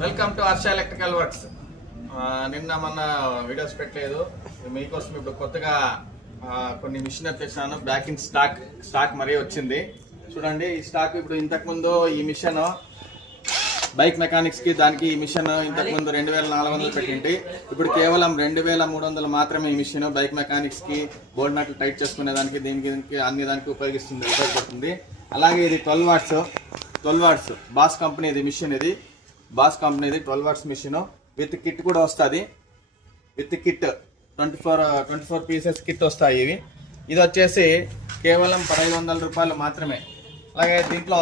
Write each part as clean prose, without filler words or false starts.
Welcome to Harsha electrical works. నిన్న మొన్న videos పెట్టలేదు, మీకోసం ఇప్పుడు కొత్తగా కొన్ని మిషన్ తెచ్చాను. బ్యాక్ ఇన్ స్టాక్ మరీ వచ్చింది. చూడండి ఈ స్టాక్. ఇప్పుడు ఇంతకుముందు ఈ మిషన్ బైక్ మెకానిక్స్ కి దానికి ఈ మిషన్ ఇంతకుముందు 2400 పెట్టింటి. ఇప్పుడు కేవలం 2300 మాత్రమే ఈ మిషన్ బైక్ మెకానిక్స్ కి బోల్డ్ నట్లు టైట్ చేసుకునే దానికి దీనికి అన్ని దానికి ఉపయోగపడుతుంది. అలాగే ఇది 12 వాట్స్ బాస్ కంపెనీది మిషన్. ఇది బాస్ కంపెనీది 12 వాట్స్ మిషన్ విత్ కిట్ కూడా వస్తుంది. విత్ కిట్ 24 పీసెస్ కిట్ వస్తాయి. ఇది వచ్చేసి కేవలం 1500 రూపాయలు మాత్రమే. అలాగే దీంట్లో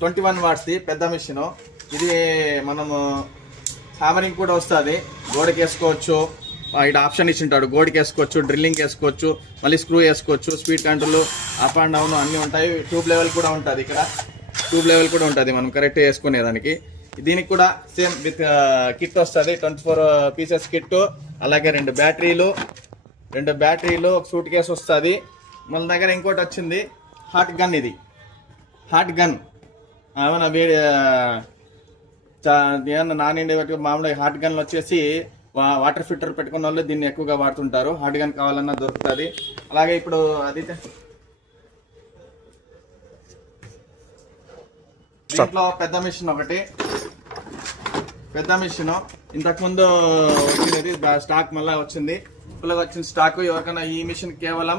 21 వాట్స్ది పెద్ద మిషన్. ఇది మనము హ్యామరింగ్ కూడా వస్తుంది. గోడకి వేసుకోవచ్చు, ఇటు ఆప్షన్ ఇచ్చి ఉంటాడు. గోడకి వేసుకోవచ్చు, డ్రిల్లింగ్ వేసుకోవచ్చు, మళ్ళీ స్క్రూ వేసుకోవచ్చు, speed control, up and down అన్నీ ఉంటాయి. ట్యూబ్ లెవెల్ కూడా ఉంటుంది. ఇక్కడ ట్యూబ్ లెవెల్ కూడా ఉంటుంది మనం కరెక్ట్ వేసుకునేదానికి. దీనికి కూడా సేమ్ విత్ కిట్ వస్తుంది. 24 పీసెస్ కిట్. అలాగే 2 బ్యాటరీలు, ఒక సూట్ కేసు వస్తుంది. మన దగ్గర ఇంకోటి వచ్చింది హాట్ గన్. ఇది హాట్ గన్ ఏమన్నా వేడి ఏమన్నా నానిండి మామూలుగా హాట్ గన్లు వచ్చేసి వాటర్ ఫిల్టర్ పెట్టుకున్న వాళ్ళు దీన్ని ఎక్కువగా వాడుతుంటారు. హాట్ గన్ కావాలన్నా దొరుకుతుంది. అలాగే ఇప్పుడు అది దీంట్లో పెద్ద మిషన్ ఒకటి. పెద్ద మిషన్ ఇంతకుముందు వచ్చినది స్టాక్ మళ్ళీ వచ్చింది. ఇప్పుడు వచ్చిన స్టాక్. ఎవరికైనా ఈ మిషన్ కేవలం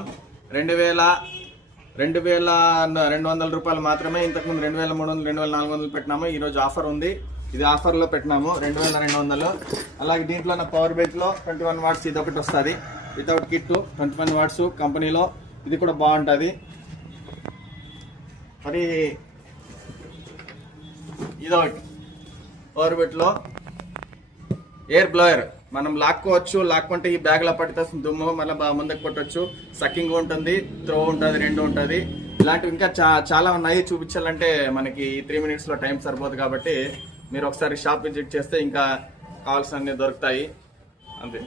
2200 రూపాయలు మాత్రమే. ఇంతకుముందు 2300, 2400 పెట్టినాము. ఈరోజు ఆఫర్ ఉంది. ఇది ఆఫర్లో పెట్టినాము 2200. అలాగే దీంట్లో పవర్ బ్యాంక్లో 21 వాట్స్ ఇది ఒకటి వస్తుంది వితౌట్ కిట్. 21 వాట్స్ కంపెనీలో ఇది కూడా బాగుంటుంది. మరి ఇదొకటి పవర్ బ్యాంక్లో ఎయిర్ బ్లోయర్. మనం లాక్కుంటే ఈ బ్యాగ్లో పట్టితే దుమ్ము మళ్ళీ ముందుకు కొట్టచ్చు. సక్కింగ్ ఉంటుంది, త్రో ఉంటుంది, 2 ఉంటుంది. ఇలాంటివి ఇంకా చాలా ఉన్నాయి. చూపించాలంటే మనకి 3 మినిట్స్లో టైం సరిపోదు. కాబట్టి మీరు ఒకసారి షాప్ విజిట్ చేస్తే ఇంకా కావాల్సినవి దొరుకుతాయి. అంతే.